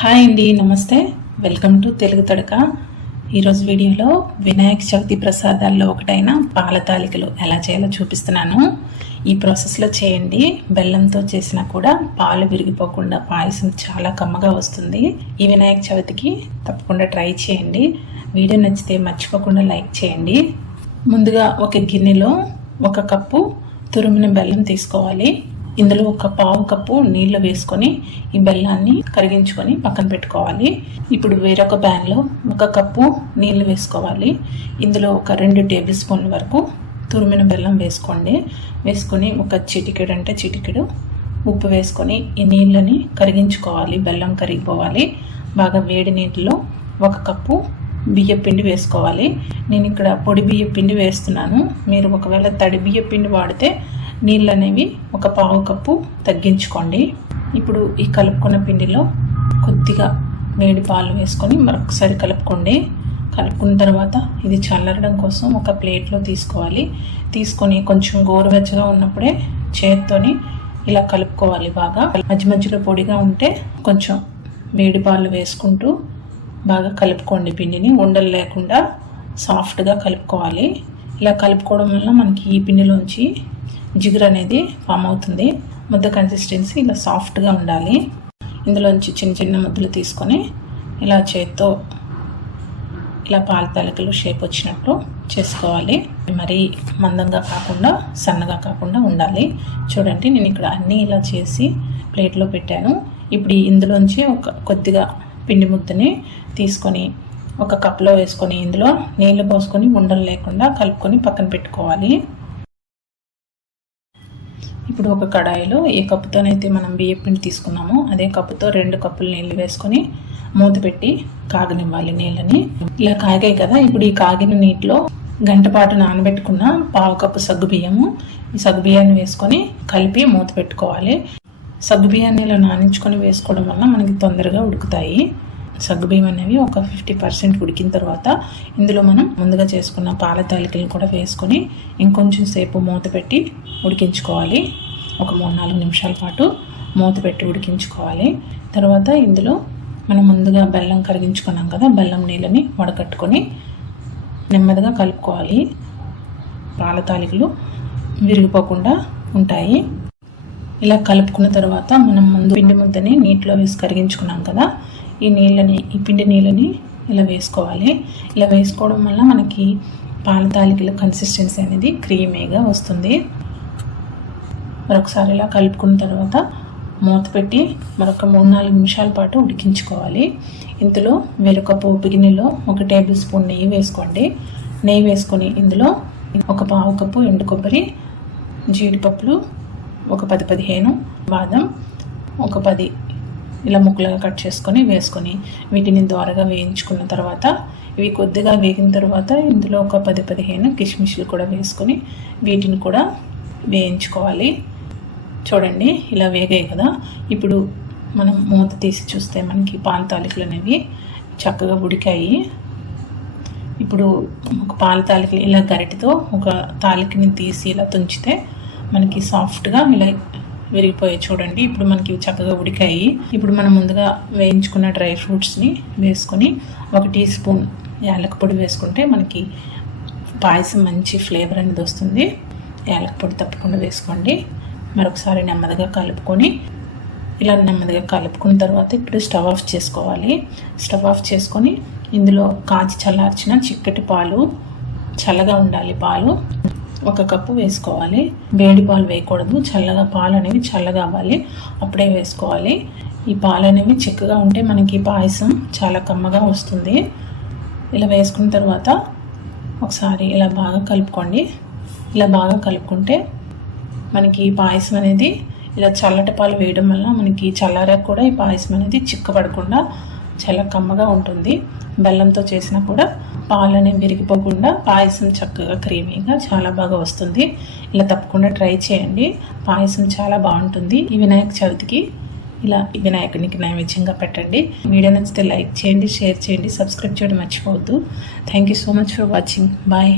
Hi అండి, నమస్తే. Welcome to Telugu Tadaka. ఈరోజు వీడియోలో వినాయక చవితి ప్రసాదాల్లో ఒకటైన పాల తాలికలు ఎలా చేయాలో చూపిస్తున్నాను. ఈ ప్రాసెస్లో చేయండి. బెల్లంతో చేసినా కూడా పాలు విరిగిపోకుండా పాయసం చాలా కమ్మగా వస్తుంది. ఈ వినాయక చవితికి తప్పకుండా ట్రై చేయండి. వీడియో నచ్చితే మర్చిపోకుండా లైక్ చేయండి. ముందుగా ఒక గిన్నెలో 1 కప్పు తురిమిన బెల్లం తీసుకోవాలి. ఇందులో 1 కప్పు నీళ్లు వేసుకొని ఈ బెల్లాన్ని కరిగించుకొని పక్కన పెట్టుకోవాలి. ఇప్పుడు వేరొక ప్యాన్లో 1 కప్పు నీళ్లు వేసుకోవాలి. ఇందులో ఒక 2 టేబుల్ స్పూన్ల వరకు తురిమిన బెల్లం వేసుకోండి. వేసుకొని ఒక చిటికెడు ఉప్పు వేసుకొని ఈ నీళ్ళని కరిగించుకోవాలి. బెల్లం కరిగిపోవాలి. బాగా వేడి నీటిలో 1 కప్పు బియ్యం పిండి వేసుకోవాలి. నేను ఇక్కడ పొడి బియ్యం పిండి వేస్తున్నాను. మీరు ఒకవేళ తడి బియ్యం పిండి వాడితే నీళ్ళు అనేవి 1/4 కప్పు తగ్గించుకోండి. ఇప్పుడు ఈ కలుపుకున్న పిండిలో కొద్దిగా వేడి పాలు వేసుకొని మరొకసారి కలుపుకోండి. కలుపుకున్న తర్వాత ఇది చల్లరడం కోసం ఒక ప్లేట్లో తీసుకోవాలి. తీసుకొని కొంచెం గోరువెచ్చగా ఉన్నప్పుడే చేత్తోని ఇలా కలుపుకోవాలి. బాగా మధ్య మధ్యలో పొడిగా ఉంటే కొంచెం వేడి పాలు వేసుకుంటూ బాగా కలుపుకోండి. పిండిని ఉండలు లేకుండా సాఫ్ట్గా కలుపుకోవాలి. ఇలా కలుపుకోవడం వల్ల మనకి ఈ పిండిలోంచి జిగురు అనేది ఫామ్ అవుతుంది. ముద్ద కన్సిస్టెన్సీ ఇలా సాఫ్ట్గా ఉండాలి. ఇందులోంచి చిన్న చిన్న ముద్దలు తీసుకొని ఇలా చేత్తో ఇలా పాల తాలికలు షేప్ వచ్చినట్టు చేసుకోవాలి. మరీ మందంగా కాకుండా సన్నగా కాకుండా ఉండాలి. చూడండి, నేను ఇక్కడ అన్నీ ఇలా చేసి ప్లేట్లో పెట్టాను. ఇప్పుడు ఇందులోంచి కొద్దిగా పిండి ముద్దని తీసుకొని 1 కప్లో వేసుకొని ఇందులో నీళ్లు పోసుకొని ఉండలు లేకుండా కలుపుకొని పక్కన పెట్టుకోవాలి. ఇప్పుడు ఒక కడాయిలో ఏ కప్పుతోనైతే మనం బియ్యం పిండి తీసుకున్నామో అదే కప్పుతో 2 కప్పులు నీళ్ళు వేసుకొని మూత పెట్టి కాగనివ్వాలి. నీళ్ళని ఇలా కాగాయి కదా. ఇప్పుడు ఈ కాగిన నీటిలో గంట పాటు నానబెట్టుకున్న 1/2 కప్పు సగ్గుబియ్యము, ఈ సగ్గుబియ్యాన్ని వేసుకొని కలిపి మూత పెట్టుకోవాలి. సగ్గుబియ్యాన్ని ఇలా నానించుకొని వేసుకోవడం వల్ల మనకి తొందరగా ఉడుకుతాయి. సగ్గుబియ్యం అనేవి ఒక 50% ఉడికిన తర్వాత ఇందులో మనం ముందుగా చేసుకున్న పాల తాలికలను కూడా వేసుకొని ఇంకొంచెం సేపు మూత పెట్టి ఉడికించుకోవాలి. ఒక 3-4 నిమిషాల పాటు మూత పెట్టి ఉడికించుకోవాలి. తర్వాత ఇందులో మనం ముందుగా బెల్లం కరిగించుకున్నాం కదా, బెల్లం నీళ్ళని వడకట్టుకొని నెమ్మదిగా కలుపుకోవాలి. పాల తాలికలు విరిగిపోకుండా ఉంటాయి. ఇలా కలుపుకున్న తర్వాత మనం ముందు పిండి ముద్దని నీటిలో వేసి కరిగించుకున్నాం కదా, ఈ పిండి నీళ్ళని ఇలా వేసుకోవాలి. ఇలా వేసుకోవడం వల్ల మనకి పాల తాలికల కన్సిస్టెన్సీ అనేది క్రీమీగా వస్తుంది. మరొకసారి ఇలా కలుపుకున్న తర్వాత మూత పెట్టి మరొక 3-4 నిమిషాల పాటు ఉడికించుకోవాలి. ఇందులో వేరొక పోపు గిన్నెలో 1 టేబుల్ స్పూన్ నెయ్యి వేసుకోండి. నెయ్యి వేసుకొని ఇందులో 1/4 కప్పు ఎండు కొబ్బరి, జీడిపప్పులు, ఒక 10-15 బాదం, ఒక 10 ఇలా ముక్కలుగా కట్ చేసుకొని వేసుకొని వీటిని దోరగా వేయించుకున్న తర్వాత ఇవి కొద్దిగా వేగిన తర్వాత ఇందులో ఒక 10-15 కిస్మిస్లు కూడా వేసుకొని వీటిని కూడా వేయించుకోవాలి. చూడండి, ఇలా వేగాయి కదా. ఇప్పుడు మనం మూత తీసి చూస్తే మనకి పాల తాలికలు అనేవి చక్కగా ఉడికాయి. ఇప్పుడు ఒక పాల తాలికలు ఇలా గరిటెతో ఒక తాలికని తీసి ఇలా తుంచితే మనకి సాఫ్ట్గా ఇలా విరిగిపోయాయి. చూడండి, ఇప్పుడు మనకి చక్కగా ఉడికాయి. ఇప్పుడు మనం ముందుగా వేయించుకున్న డ్రై ఫ్రూట్స్ని వేసుకొని 1 టీ స్పూన్ యాలక పొడి వేసుకుంటే మనకి పాయసం మంచి ఫ్లేవర్ అనేది వస్తుంది. యాలక పొడి తప్పకుండా వేసుకోండి. మరొకసారి నెమ్మదిగా కలుపుకొని ఇలా నెమ్మదిగా కలుపుకున్న తర్వాత ఇప్పుడు స్టవ్ ఆఫ్ చేసుకోవాలి. స్టవ్ ఆఫ్ చేసుకొని ఇందులో కాచి చల్లార్చిన చిక్కటి పాలు, చల్లగా ఉండాలి పాలు, 1 కప్పు వేసుకోవాలి. వేడి పాలు వేయకూడదు. చల్లగా పాలు అనేవి చల్లగా అవ్వాలి, అప్పుడే వేసుకోవాలి. ఈ పాలు అనేవి చిక్కగా ఉంటే మనకి పాయసం చాలా కమ్మగా వస్తుంది. ఇలా వేసుకున్న తర్వాత ఒకసారి ఇలా బాగా కలుపుకోండి. ఇలా బాగా కలుపుకుంటే మనకి పాయసం అనేది ఇలా చల్లటి పాలు వేయడం వల్ల మనకి చల్లారాక కూడా ఈ పాయసం అనేది చిక్కపడకుండా చాలా కమ్మగా ఉంటుంది. బెల్లంతో చేసినా కూడా పాలు అనేవి విరిగిపోకుండా పాయసం చక్కగా క్రీమీగా చాలా బాగా వస్తుంది. ఇలా తప్పకుండా ట్రై చేయండి. పాయసం చాలా బాగుంటుంది. ఈ వినాయక చవితికి ఇలా వినాయకునికి నైవేద్యంగా పెట్టండి. వీడియో నచ్చితే లైక్ చేయండి, షేర్ చేయండి, సబ్స్క్రైబ్ చేయడం మర్చిపోవద్దు. Thank you so much for watching. Bye.